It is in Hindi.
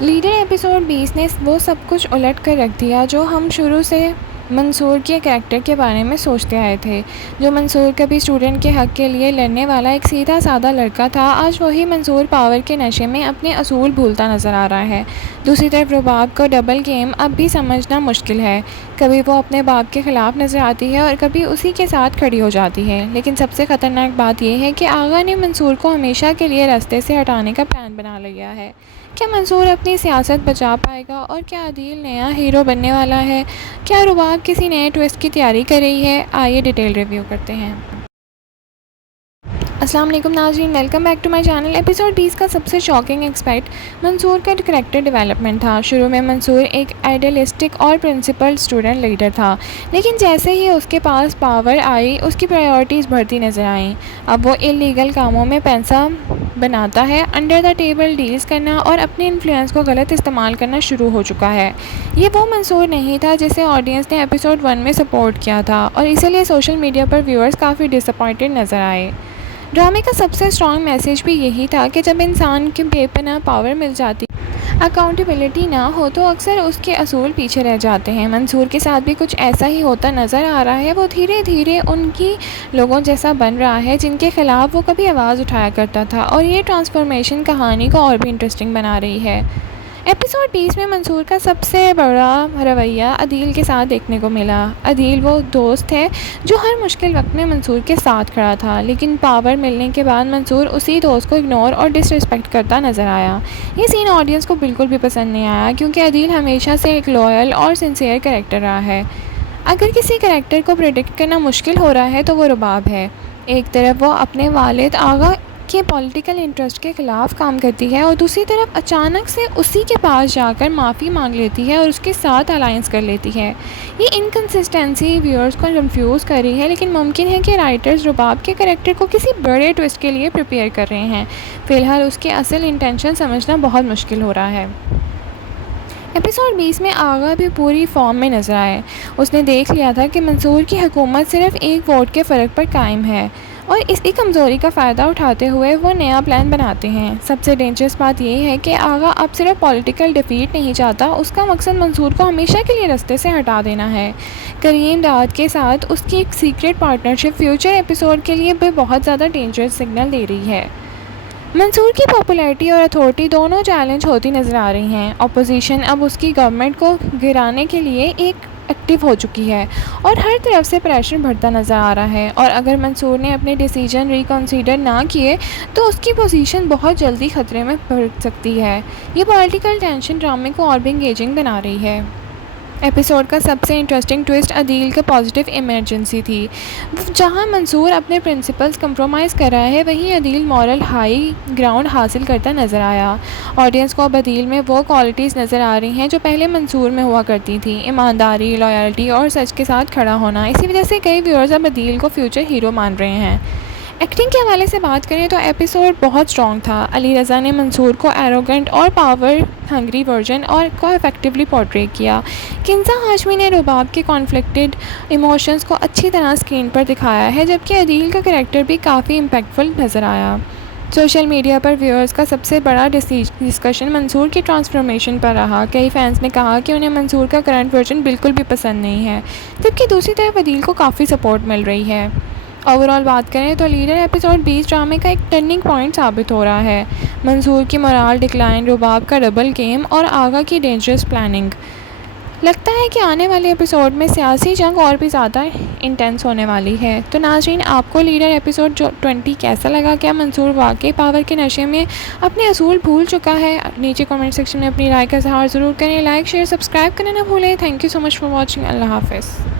लीडर एपिसोड 20 ने वो सब कुछ उलट कर रख दिया जो हम शुरू से मंसूर के कैरेक्टर के बारे में सोचते आए थे। जो मंसूर कभी स्टूडेंट के हक़ के लिए लड़ने वाला एक सीधा साधा लड़का था, आज वही मंसूर पावर के नशे में अपने असूल भूलता नज़र आ रहा है। दूसरी तरफ रुबाब को डबल गेम अब भी समझना मुश्किल है। कभी वो अपने बाप के ख़िलाफ़ नज़र आती है और कभी उसी के साथ खड़ी हो जाती है। लेकिन सबसे ख़तरनाक बात यह है कि आगा ने मंसूर को हमेशा के लिए रास्ते से हटाने का प्लान बना लिया है। क्या मंसूर अपनी सियासत बचा पाएगा और क्या अदील नया हीरो बनने वाला है? क्या रुबाब किसी नए ट्विस्ट की तैयारी कर रही है? आइए डिटेल रिव्यू करते हैं। अस्सलाम वालेकुम नाज़रीन, welcome back to my channel. Episode 20 का सबसे शॉकिंग एक्सपेक्ट मंसूर का कैरेक्टर डेवलपमेंट था। शुरू में मंसूर एक आइडियलिस्टिक और प्रिंसिपल स्टूडेंट लीडर था, लेकिन जैसे ही उसके पास पावर आई उसकी प्रायोरिटीज़ बढ़ती नज़र आईं। अब वो इलीगल कामों में पैसा बनाता है, अंडर द टेबल डील्स करना और अपने इन्फ्लुएंस को गलत इस्तेमाल करना शुरू हो चुका है। ये वो मंसूर नहीं था जिसे ऑडियंस ने एपिसोड 1 में सपोर्ट किया था और इसीलिए सोशल मीडिया पर व्यूअर्स काफ़ी डिसअपॉइंटेड नज़र आए। ड्रामे का सबसे स्ट्रॉन्ग मैसेज भी यही था कि जब इंसान के बेपनाह पावर मिल जाती, अकाउंटेबिलिटी ना हो तो अक्सर उसके असूल पीछे रह जाते हैं। मंसूर के साथ भी कुछ ऐसा ही होता नज़र आ रहा है। वो धीरे धीरे उनकी लोगों जैसा बन रहा है जिनके ख़िलाफ़ वो कभी आवाज़ उठाया करता था, और ये ट्रांसफॉर्मेशन कहानी को और भी इंटरेस्टिंग बना रही है। एपिसोड 20 में मंसूर का सबसे बड़ा रवैया अदील के साथ देखने को मिला। अदील वो दोस्त है जो हर मुश्किल वक्त में मंसूर के साथ खड़ा था, लेकिन पावर मिलने के बाद मंसूर उसी दोस्त को इग्नोर और डिसरिस्पेक्ट करता नज़र आया। ये सीन ऑडियंस को बिल्कुल भी पसंद नहीं आया, क्योंकि अदील हमेशा से एक लॉयल और सिंसियर कैरेक्टर रहा है। अगर किसी कैरेक्टर को प्रेडिक्ट करना मुश्किल हो रहा है तो वो रुबाब है। एक तरफ वो अपने वालिद आगा के पॉलिटिकल इंटरेस्ट के ख़िलाफ़ काम करती है और दूसरी तरफ अचानक से उसी के पास जाकर माफ़ी मांग लेती है और उसके साथ अलायंस कर लेती है। ये इनकन्सिस्टेंसी व्यूअर्स को कंफ्यूज कर रही है, लेकिन मुमकिन है कि राइटर्स रुबाब के कैरेक्टर को किसी बड़े ट्विस्ट के लिए प्रिपेयर कर रहे हैं। फ़िलहाल उसके असल इंटेंशन समझना बहुत मुश्किल हो रहा है। एपिसोड 20 में आगा भी पूरी फॉर्म में नज़र आए। उसने देख लिया था कि मंसूर की हुकूमत सिर्फ एक वोट के फ़र्क पर कायम है और इसी कमज़ोरी का फ़ायदा उठाते हुए वो नया प्लान बनाते हैं। सबसे डेंजरस बात यह है कि आगा अब सिर्फ पॉलिटिकल डिफीट नहीं चाहता, उसका मकसद मंसूर को हमेशा के लिए रास्ते से हटा देना है। करीम दाद के साथ उसकी एक सीक्रेट पार्टनरशिप फ्यूचर एपिसोड के लिए भी बहुत ज़्यादा डेंजरस सिग्नल दे रही है। मंसूर की पॉपुलैरिटी और अथॉरिटी दोनों चैलेंज होती नज़र आ रही हैं। अपोजिशन अब उसकी गवर्नमेंट को गिराने के लिए एक एक्टिव हो चुकी है और हर तरफ से प्रेशर बढ़ता नज़र आ रहा है, और अगर मंसूर ने अपने डिसीजन रिकन्सिडर ना किए तो उसकी पोजीशन बहुत जल्दी ख़तरे में पड़ सकती है। ये पॉलिटिकल टेंशन ड्रामे को और भी इंगेजिंग बना रही है। एपिसोड का सबसे इंटरेस्टिंग ट्विस्ट अदील का पॉजिटिव इमरजेंसी थी। जहां मंसूर अपने प्रिंसिपल्स कंप्रोमाइज़ कर रहा है, वहीं अदील मॉरल हाई ग्राउंड हासिल करता नज़र आया। ऑडियंस को अब अदील में वो क्वालिटीज़ नज़र आ रही हैं जो पहले मंसूर में हुआ करती थी, ईमानदारी, लॉयल्टी और सच के साथ खड़ा होना। इसी वजह से कई व्यूअर्स अब अदील को फ्यूचर हीरो मान रहे हैं। एक्टिंग के हवाले से बात करें तो एपिसोड बहुत स्ट्रॉन्ग था। अली रज़ा ने मंसूर को एरोगेंट और पावर हंग्री वर्जन और को इफेक्टिवली पोर्ट्रे किया। किंज़ा हाशमी ने रुबाब के कॉन्फ्लिक्टेड इमोशंस को अच्छी तरह स्क्रीन पर दिखाया है, जबकि अदील का कैरेक्टर भी काफ़ी इम्पैक्टफुल नज़र आया। सोशल मीडिया पर व्यूअर्स का सबसे बड़ा डिस्कशन मंसूर की ट्रांसफॉर्मेशन पर रहा। कई फैंस ने कहा कि उन्हें मंसूर का करंट वर्जन बिल्कुल भी पसंद नहीं है, जबकि दूसरी तरफ अदील को काफ़ी सपोर्ट मिल रही है। ओवरऑल बात करें तो लीडर एपिसोड 20 ड्रामे का एक टर्निंग पॉइंट साबित हो रहा है। मंसूर की मोराल डिक्लाइन, रुबाब का डबल गेम और आगा की डेंजरस प्लानिंग। लगता है कि आने वाले एपिसोड में सियासी जंग और भी ज़्यादा इंटेंस होने वाली है। तो नाज़रीन, आपको लीडर एपिसोड 20 कैसा लगा? क्या मंसूर वाकई पावर के नशे में अपने असूल भूल चुका है? नीचे कमेंट सेक्शन में अपनी राय का इज़हार ज़रूर करें। लाइक, शेयर, सब्सक्राइब करना ना भूलें। Thank you so much for watching. अल्लाह हाफ़िज़।